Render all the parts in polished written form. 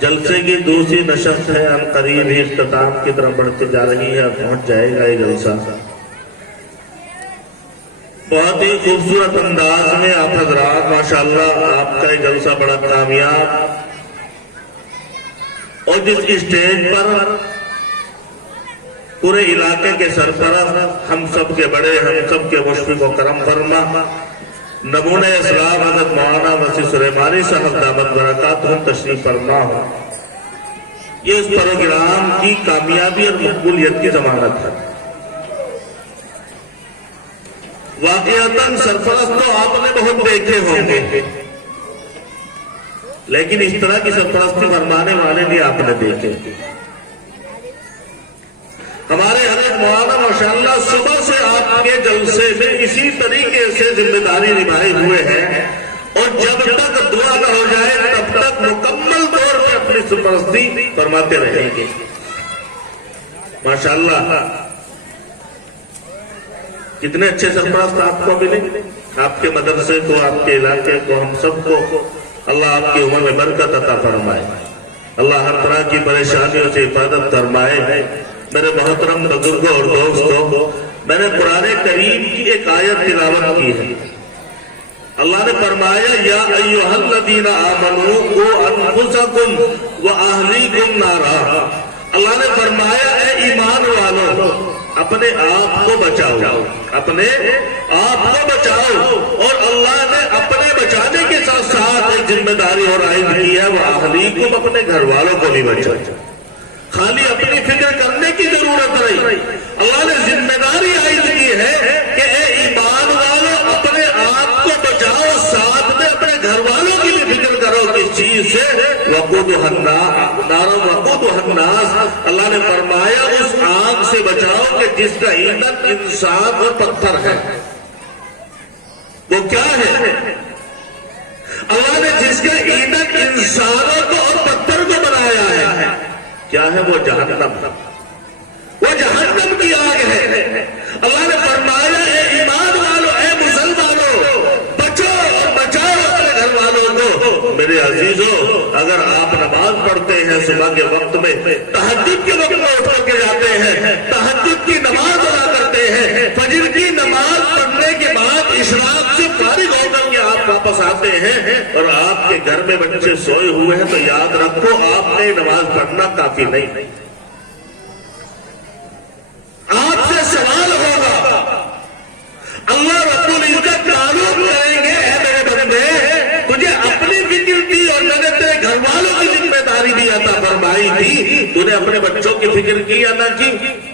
جلسے کی دوسری نشست ہے، اب قریب ہی اختتام کی طرف بڑھتی جا رہی ہے، پہنچ جائے گا یہ جلسہ۔ بہت ہی خوبصورت انداز میں آپ حضرات ماشاءاللہ آپ کا یہ جلسہ بڑا کامیاب، اور جس اسٹیج پر پورے علاقے کے سرپرست، ہم سب کے بڑے، ہم سب کے مشفق و کرم فرما نمونہ اسلام حضرت مولانا وسیع سلیمانی صاحب دامت برکاتہم تشریف فرما ہو، یہ اس پروگرام کی کامیابی اور مقبولیت کی ضمانت ہے۔ واقعتاً سرپرست تو آپ نے بہت دیکھے ہوں گے، لیکن اس طرح کی سرپرستی فرمانے والے بھی آپ نے دیکھے۔ ہمارے حضرت مولانا ماشاءاللہ صبح سے آپ کے جلسے میں اسی طریقے سے ذمہ داری نبھائے ہوئے ہیں، اور جب تک دعا نہ ہو جائے تب تک مکمل طور پر اپنی سرپرستی فرماتے رہیں گے ماشاءاللہ۔ کتنے اچھے سرپرست آپ کو ملے، آپ کے مدرسے کو، آپ کے علاقے کو، ہم سب کو اللہ آپ کی عمر میں برکت عطا فرمائے، اللہ ہر طرح کی پریشانیوں سے حفاظت فرمائے۔ میرے محترم بزرگوں اور دوستوں، میں نے قرآن کریم کی ایک آیت تلاوت کی ہے۔ اللہ نے فرمایا یا ایھا الذین آمنوا قوا انفسکم واہلیکم نارا، اللہ نے فرمایا اے ایمان والو اپنے آپ کو بچاؤ، اپنے آپ کو بچاؤ، اور اللہ نے اپنے بچانے کے ساتھ ساتھ ایک ذمہ داری اور عائد کی ہے، وہ اہلیکم اپنے گھر والوں کو بھی بچاؤ۔ خالی اپنی فکر کرنے کی ضرورت نہیں، اللہ نے ذمہ داری عائد کی ہے کہ اے ایمان والو اپنے آپ کو بچاؤ، ساتھ میں اپنے گھر والوں کی بھی فکر کرو۔ کس چیز سے؟ وقودھا الناس، اللہ نے فرمایا اس آگ سے بچاؤ کہ جس کا ایندھن انسان اور پتھر ہے۔ وہ کیا ہے؟ اللہ نے جس کا ایندھن انسانوں کو اور پتھر کو بنایا ہے، کیا ہے؟ وہ جہنم، وہ جہنم کی آگ ہے۔ اللہ نے فرمایا اے ایمان والو، اے مسلمانوں، بچو اور بچاؤ اپنے گھر والوں کو۔ میرے عزیزوں، اگر آپ نماز پڑھتے ہیں صبح کے وقت میں، تہجد کے وقت میں اٹھ کے جاتے ہیں، تہجد کی نماز ادا کرتے ہیں، فجر کی نماز پڑھنے کے بعد اشراق سے فارغ ہو کر کے آپ واپس آتے ہیں اور آپ کے گھر میں بچے سوئے ہوئے ہیں، تو یاد رکھو آپ نے نماز پڑھنا کافی نہیں۔ آپ سے سوال ہوگا، اللہ رب العزت معلوم کریں گے اے میرے بندے تجھے اپنی فکر کی اور میں نے تیرے گھر والوں کی ذمہ داری بھی عطا فرمائی تھی، تو نے اپنے بچوں کی فکر کی یا نہ کی؟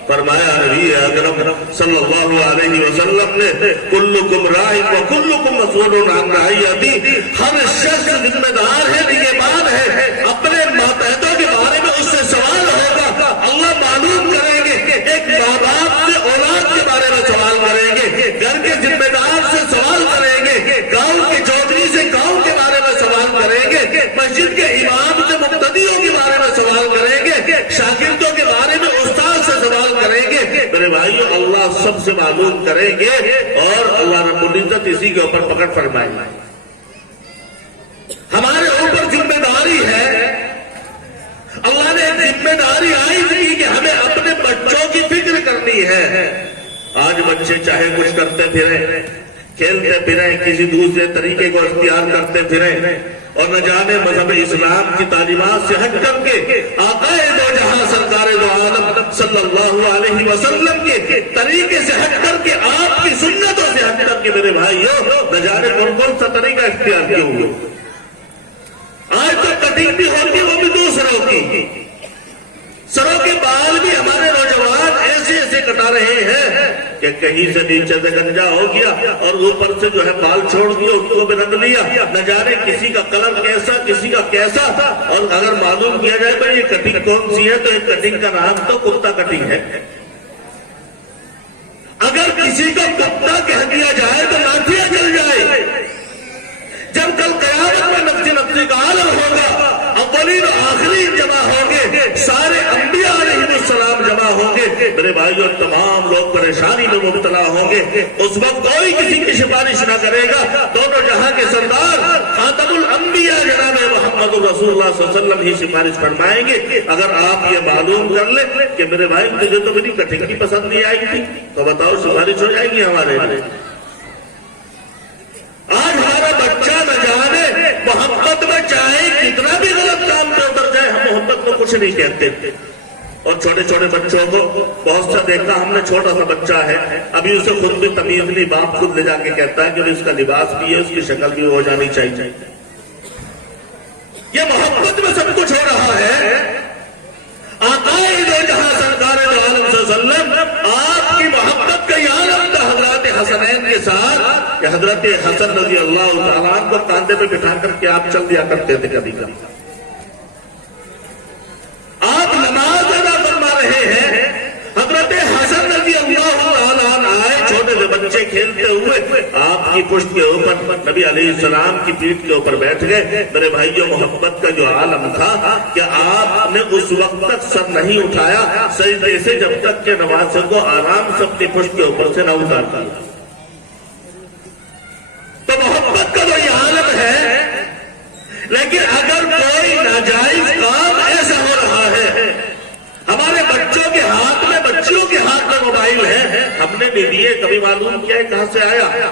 فرمایا نبی اکرم صلی اللہ علیہ وسلم نے کلکم راع وکلکم مسئول عن رعیتہ، ہر شخص ذمہ دار ہے، نگہبان ہے، اپنے ماتحتوں کے بارے میں اس سے سوال ہوگا۔ اللہ معلوم کریں گے، ایک ماں باپ سے اولاد کے بارے میں سوال کریں گے، گھر کے ذمہ دار سے سوال کریں گے، گاؤں کے چودھری سے گاؤں کے بارے میں سوال کریں گے، مسجد کے امام سے مقتدیوں کے بارے میں سوال کریں گے، شاگردوں کے بارے میں استاد سے سوال کریں گے۔ میرے بھائیو، اللہ سب سے معلوم کریں گے، اور اللہ رب العزت اسی کے اوپر پکڑ فرمائے گا۔ ہمارے اوپر ذمہ داری ہے، اللہ نے ذمہ داری عائد کی کہ ہمیں اپنے بچوں کی فکر کرنی ہے۔ آج بچے چاہے کچھ کرتے پھریں، کھیلتے پھریں، کسی دوسرے طریقے کو اختیار کرتے پھریں، اور نہ جانے مذہب اسلام کی تعلیمات سے ہٹ کر کے آقا دو جہاں سرکار دو عالم صلی اللہ علیہ وسلم کے طریقے سے ہٹ کر کے، آپ کی سنتوں سے ہٹ کر کے، میرے بھائیو نہ جانے کون سا طریقہ اختیار کیے ہوئے۔ آج تو کٹنگ بھی ہوتی ہے، وہ بھی دوسروں کی، سروں کے بال بھی ہمارے نوجوان ایسے ایسے کٹا رہے ہیں کہ کہیں سے نیچے سے گنجا ہو گیا اور اوپر سے جو ہے بال چھوڑ دیا، اس کو بھی رنگ لیا، نہ جانے کسی کا کلر کیسا، کسی کا کیسا۔ اور اگر معلوم کیا جائے تو یہ کٹنگ کون سی ہے، تو یہ کٹنگ کا نام تو کتا کٹنگ ہے۔ اگر کسی کو کتا کہہ دیا جائے تو لاٹھیاں چل جائے۔ جب کل قیامت میں نفسی نفسی کا عالم ہوگا، اولین و آخرین جمع ہوں گے، سارے انبیاء علیہ السلام جمع ہوں گے، میرے بھائیو تمام لوگ پریشانی میں مبتلا ہوں گے۔ اس وقت کوئی کسی کی سفارش نہ کرے گا، دونوں جہاں کے سردار خاتم الانبیاء جناب محمد محمد رسول اللہ صلی اللہ علیہ وسلم ہی سفارش فرمائیں گے. اگر آپ یہ معلوم کر لیں کہ میرے بھائی تجھے تو میری کٹنگ کی پسند نہیں آئی تھی, تو بتاؤ سفارش ہو جائے گی ہمارے لیے. آج ہمارا بچہ نہ جانے محبت میں چاہے کتنا بھی غلط کام پہ اتر جائے, ہم محبت میں کچھ نہیں کہتے. اور چھوٹے چھوٹے بچوں کو بہت سا دیکھا ہم نے, چھوٹا سا بچہ ہے ابھی, اسے خود بھی تمیز نہیں, باپ خود لے جا کے کہتا ہے کہ اس کا لباس بھی ہے, اس کی شکل بھی ہو جانی چاہیے. یہ محبت میں سب کچھ ہو رہا ہے. آقائے دو جہاں سرکار دو عالم صلی اللہ علیہ وسلم, آپ کی محبت کا یہ عالم تھا حضرات حسنین کے ساتھ کہ حضرت حسن رضی اللہ تعالیٰ عنہ کو کاندھے پہ بٹھا کر کے آپ چل دیا کرتے تھے. کبھی کبھی آپ نماز ادا فرما رہے ہیں, حضرت حسن رضی اللہ تعالیٰ عنہ آئے, چھوٹے سے بچے کھیلتے ہوئے آپ کی پشت کے اوپر, نبی علیہ السلام کی پیٹھ کے اوپر بیٹھ گئے. میرے بھائیوں, محبت کا جو عالم تھا کہ آپ نے اس وقت تک سر نہیں اٹھایا سجدے سے جب تک کہ نواسے کو آرام سے اپنی پشت کے اوپر سے نہ اتار دیا. تو محبت کا جو یہ عالم ہے. لیکن اگر کوئی ناجائز کام ایسا ہو رہا ہے, ہمارے بچوں کے ہاتھ میں, بچیوں کے ہاتھ میں موبائل ہے, ہم نے نہیں دیے, کبھی معلوم کیا ہے کہاں سے آیا.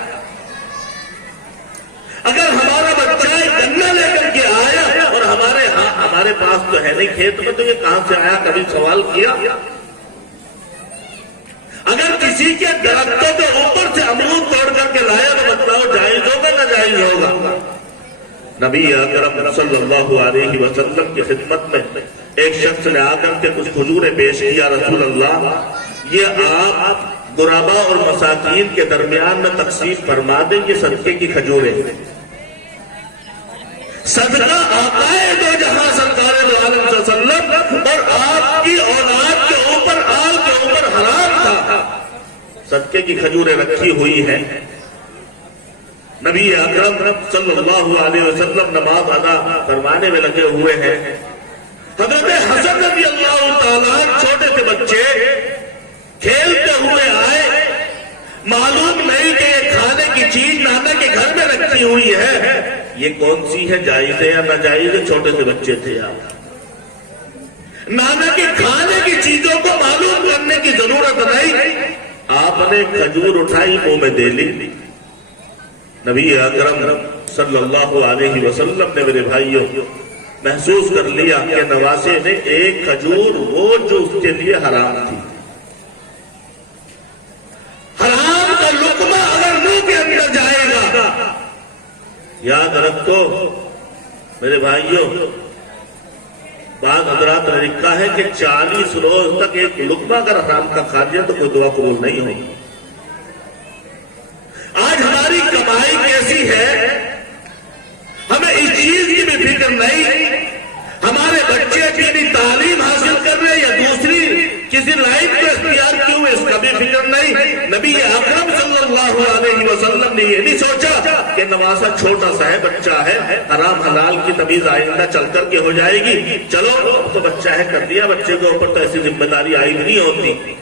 اگر ہمارا بچہ گنا لے کر کے آیا اور ہمارے پاس تو ہے نہیں کھیت میں, تو یہ کہاں سے آیا, کبھی سوال کیا. اگر کسی کے درختوں کے اوپر سے امرود توڑ کر کے لایا تو بتلاؤ جائز ہوگا نہ جائز ہوگا. نبی اکرم صلی اللہ علیہ وسلم کی خدمت میں ایک شخص نے آ کر کے کچھ کھجوریں پیش کیا, رسول اللہ یہ آپ غربا اور مساکین کے درمیان میں تقسیم فرما دیں, یہ صدقے کی کھجوریں. صدقہ آقائے دو جہاں سرکار دو عالم صلی اللہ علیہ وسلم اور آپ کی اولاد کے اوپر, آل کے اوپر حرام تھا. صدقے کی کھجوریں رکھی ہوئی ہیں. نبی اکرم صلی اللہ علیہ وسلم نماز ادا فرمانے میں لگے ہوئے ہیں. حضرت حسن رضی اللہ تعالیٰ, چھوٹے سے بچے کھیلتے ہوئے آئے, معلوم نہیں کہ یہ کھانے کی چیز نانا کے گھر میں رکھی ہوئی ہے, یہ کون سی ہے, جائز ہے یا ناجائز ہے. چھوٹے سے بچے تھے آپ, نانا کے کھانے کی چیزوں کو معلوم کرنے کی ضرورت نہیں. آپ نے کھجور اٹھائی, منہ میں دے لی. نبی اکرم صلی اللہ علیہ وسلم نے, میرے بھائیوں, محسوس کر لیا کہ نواسے نے ایک کھجور وہ جو اس کے لیے حرام تھی. حرام کا لقمہ اگر منہ کے اندر جائے گا, یاد رکھو میرے بھائیوں, بعض حضرات نے لکھا ہے کہ 40 روز تک ایک لقمہ اگر حرام کا کھا لیا تو کوئی دعا قبول نہیں ہوگی. آج ہماری کمائی کیسی ہے, ہمیں اس چیز کی بھی فکر نہیں. ہمارے بچے اپنی تعلیم حاصل کر رہے یا دوسری کسی لائن کو اختیار کیوں, اس کا بھی فکر نہیں. نبی اکرم صلی اللہ علیہ وسلم نے یہ نہیں سوچا کہ نواسا چھوٹا سا ہے, بچہ ہے, حرام حلال کی تمیز آئندہ چل کر کے ہو جائے گی, چلو تو بچہ ہے کر دیا, بچے کے اوپر تو ایسی ذمہ داری عائد نہیں ہوتی.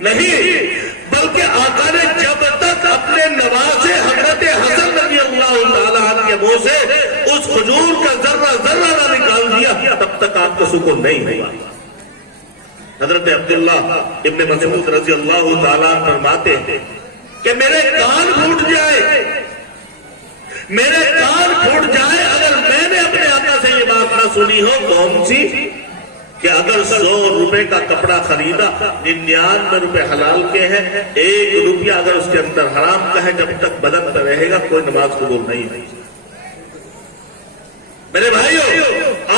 نہیں, بلکہ آقا نے جب تک اپنے نواسے حضرت حسن رضی اللہ تعالیٰ عنہ کے منہ سے اس کھجور کا ذرہ ذرہ نہ نکال دیا, تب تک آپ کو سکون نہیں ہوا. حضرت عبداللہ ابن مسعود رضی اللہ تعالیٰ فرماتے ہیں کہ میرے کان پھوٹ جائے, میرے کان پھوٹ جائے اگر میں نے اپنے آقا سے یہ بات نہ سنی ہو. کون سی, کہ اگر 100 روپے کا کپڑا خریدا, 99 روپے حلال کے ہیں, 1 روپیہ اگر اس کے اندر حرام کا ہے, جب تک بدن پہ رہے گا کوئی نماز قبول نہیں ہے. میرے بھائیوں,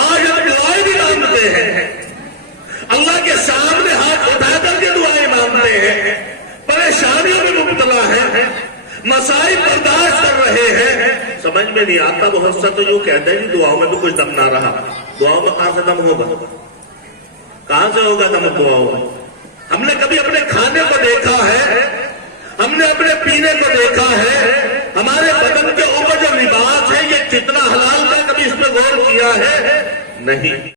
آج ہم دعائیں بھی مانگتے ہیں, اللہ کے سامنے ہاتھ اٹھا کر کے دعائیں مانگتے ہیں, پریشانیوں میں مبتلا ہیں, مسائل برداشت کر رہے ہیں, سمجھ میں نہیں آتا. بہت سا تو یوں کہتے ہیں کہ دعاؤں میں بھی کچھ دم نہ رہا. دعاؤں میں کہاں سے دم ہوگا, کہاں سے ہوگا دم دعاؤں میں. ہم نے کبھی اپنے کھانے کو دیکھا ہے, ہم نے اپنے پینے کو دیکھا ہے, ہمارے بدن کے اوپر جو لباس ہے یہ کتنا حلال کا, کبھی اس پہ غور کیا ہے؟ نہیں.